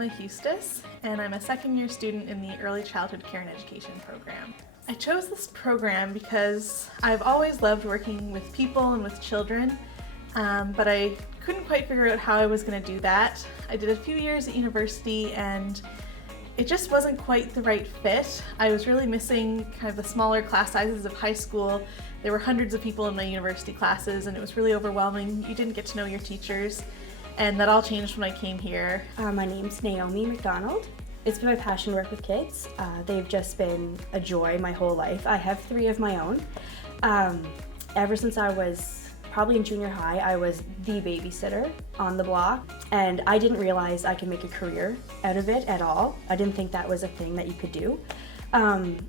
Emma Hustis, and I'm a second-year student in the Early Childhood Care and Education program. I chose this program because I've always loved working with people and with children, but I couldn't quite figure out how I was going to do that. I did a few years at university and it just wasn't quite the right fit. I was really missing kind of the smaller class sizes of high school. There were hundreds of people in my university classes and it was really overwhelming. You didn't get to know your teachers, and that all changed when I came here. My name's Naomi McDonald. It's been my passion to work with kids. They've just been a joy my whole life. I have 3 of my own. Ever since I was probably in junior high, I was the babysitter on the block, and I didn't realize I could make a career out of it at all. I didn't think that was a thing that you could do.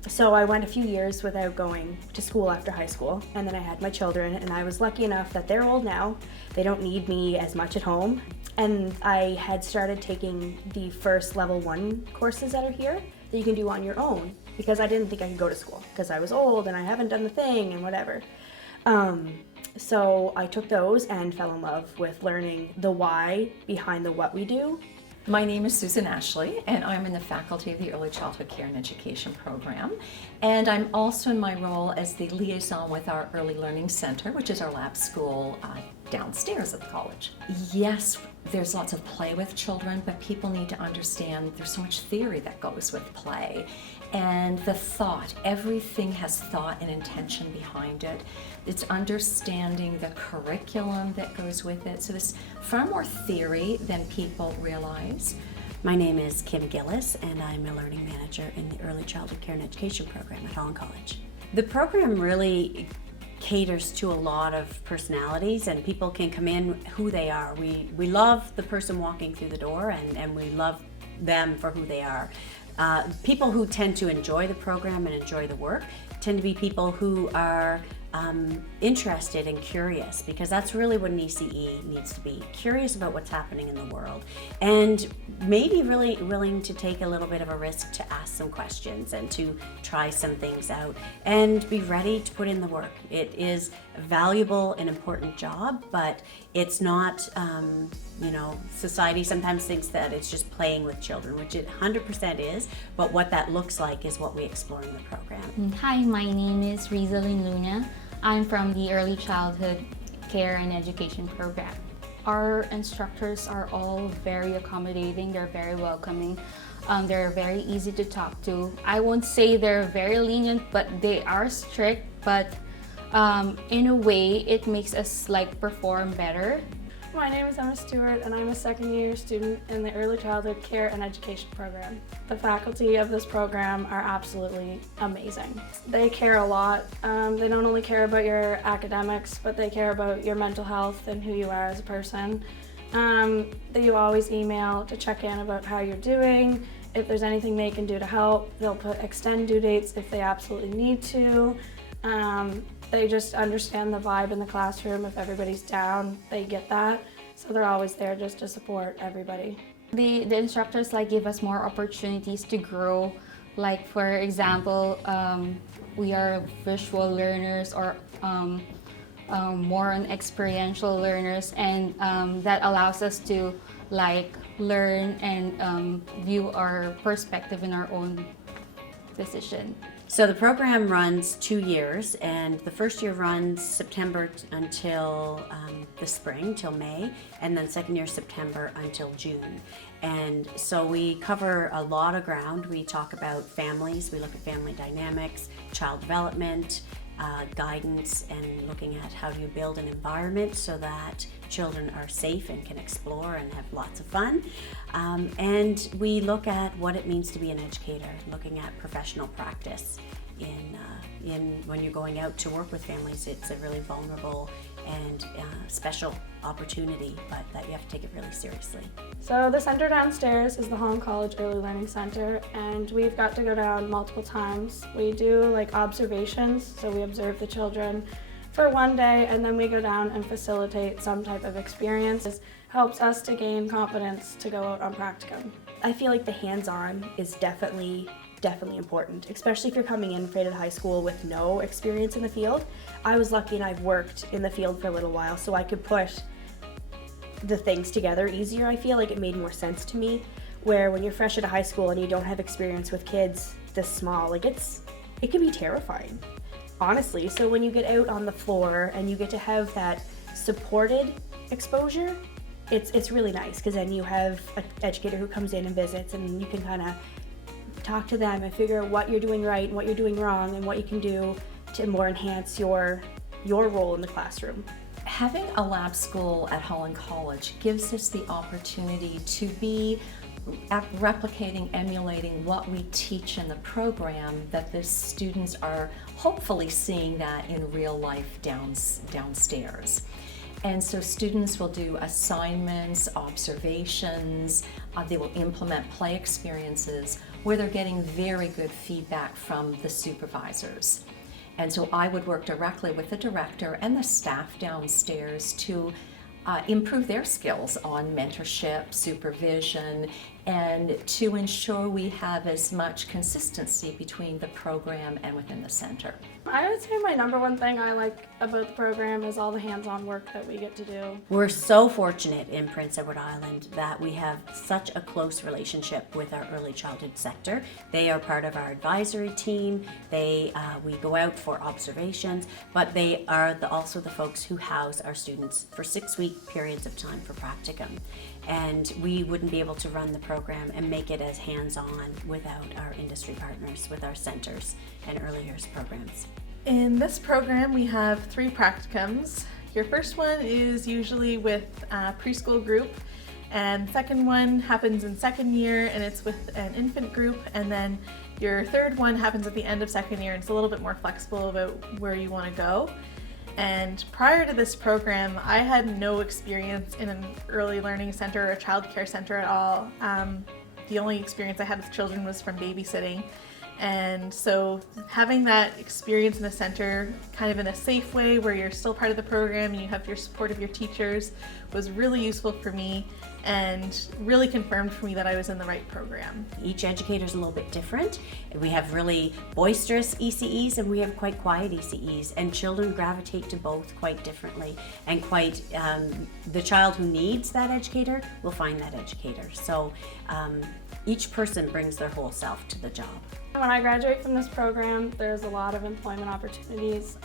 So I went a few years without going to school after high school, and then I had my children, and I was lucky enough that they're old now. They don't need me as much at home, and I had started taking the first level 1 courses that are here that you can do on your own, because I didn't think I could go to school because I was old and I haven't done the thing and whatever. So I took those and fell in love with learning the why behind the what we do. My name is Susan Ashley, and I'm in the faculty of the Early Childhood Care and Education program. And I'm also in my role as the liaison with our Early Learning Center, which is our lab school downstairs at the college. Yes, there's lots of play with children, but people need to understand there's so much theory that goes with play. And the thought, everything has thought and intention behind it. It's understanding the curriculum that goes with it. So there's far more theory than people realize. My name is Kim Gillis, and I'm a learning manager in the Early Childhood Care and Education program at Holland College. The program really caters to a lot of personalities, and people can come in who they are. We love the person walking through the door, and we love them for who they are. People who tend to enjoy the program and enjoy the work tend to be people who are interested and curious, because that's really what an ECE needs to be. Curious about what's happening in the world, and maybe really willing to take a little bit of a risk to ask some questions and to try some things out and be ready to put in the work. It is a valuable and important job, but it's not, society sometimes thinks that it's just playing with children, which it 100% is, but what that looks like is what we explore in the program. Hi, my name is Rizalyn Luna. I'm from the Early Childhood Care and Education program. Our instructors are all very accommodating, they're very welcoming, they're very easy to talk to. I won't say they're very lenient, but they are strict, but in a way it makes us perform better. My name is Emma Stewart, and I'm a second-year student in the Early Childhood Care and Education program. The faculty of this program are absolutely amazing. They care a lot. They don't only care about your academics, but they care about your mental health and who you are as a person. That you always email to check in about how you're doing. If there's anything they can do to help, they'll extend due dates if they absolutely need to. They just understand the vibe in the classroom. If everybody's down, they get that. So they're always there just to support everybody. The instructors give us more opportunities to grow. For example, we are visual learners or more on experiential learners, and that allows us to learn and view our perspective in our own decision. So the program runs 2 years, and the first year runs September until the spring, till May, and then second year September until June. And so we cover a lot of ground. We talk about families, we look at family dynamics, child development, guidance, and looking at how do you build an environment so that children are safe and can explore and have lots of fun. And we look at what it means to be an educator, looking at professional practice in when you're going out to work with families. It's a really vulnerable and special opportunity, but that you have to take it really seriously. So the center downstairs is the Holland College Early Learning Center, and we've got to go down multiple times. We do observations, so we observe the children for one day, and then we go down and facilitate some type of experience. It helps us to gain confidence to go out on practicum. I feel like the hands-on is definitely important, especially if you're coming in straight out of high school with no experience in the field. I was lucky and I've worked in the field for a little while, so I could put the things together easier. I feel like it made more sense to me. where when you're fresh out of high school and you don't have experience with kids this small, like it can be terrifying, honestly. So when you get out on the floor and you get to have that supported exposure, it's really nice, because then you have an educator who comes in and visits, and you can kind of talk to them and figure out what you're doing right and what you're doing wrong and what you can do to more enhance your role in the classroom. Having a lab school at Holland College gives us the opportunity to be replicating, emulating what we teach in the program, that the students are hopefully seeing that in real life downstairs. And so students will do assignments, observations, they will implement play experiences where they're getting very good feedback from the supervisors. And so I would work directly with the director and the staff downstairs to improve their skills on mentorship, supervision, and to ensure we have as much consistency between the program and within the center. I would say my number one thing I like about the program is all the hands-on work that we get to do. We're so fortunate in Prince Edward Island that we have such a close relationship with our early childhood sector. They are part of our advisory team. We go out for observations, but they are also the folks who house our students for 6-week periods of time for practicum. And we wouldn't be able to run the program and make it as hands-on without our industry partners, with our centers and early years programs. In this program, we have 3 practicums. Your first one is usually with a preschool group, and the second one happens in second year and it's with an infant group, and then your third one happens at the end of second year, and it's a little bit more flexible about where you want to go. And prior to this program, I had no experience in an early learning center or a child care center at all. The only experience I had with children was from babysitting. And so having that experience in a center, kind of in a safe way where you're still part of the program and you have your support of your teachers, was really useful for me and really confirmed for me that I was in the right program. Each educator is a little bit different. We have really boisterous ECEs and we have quite quiet ECEs, and children gravitate to both quite differently, and the child who needs that educator will find that educator. So each person brings their whole self to the job. When I graduate from this program, there's a lot of employment opportunities.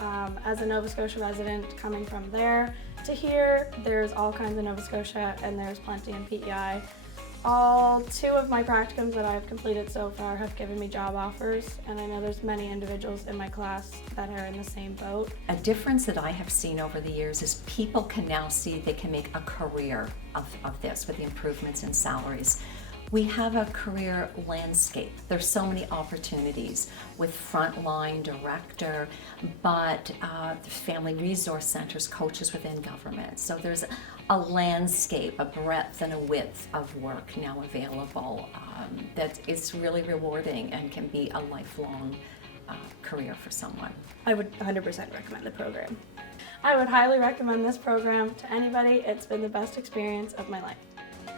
As a Nova Scotia resident coming from there to here, there's all kinds of Nova Scotia, and there's plenty in PEI. All 2 of my practicums that I've completed so far have given me job offers, and I know there's many individuals in my class that are in the same boat. A difference that I have seen over the years is people can now see they can make a career of this with the improvements in salaries. We have a career landscape. There's so many opportunities with frontline director, but family resource centers, coaches within government. So there's a landscape, a breadth and a width of work now available that is really rewarding and can be a lifelong career for someone. I would 100% recommend the program. I would highly recommend this program to anybody. It's been the best experience of my life.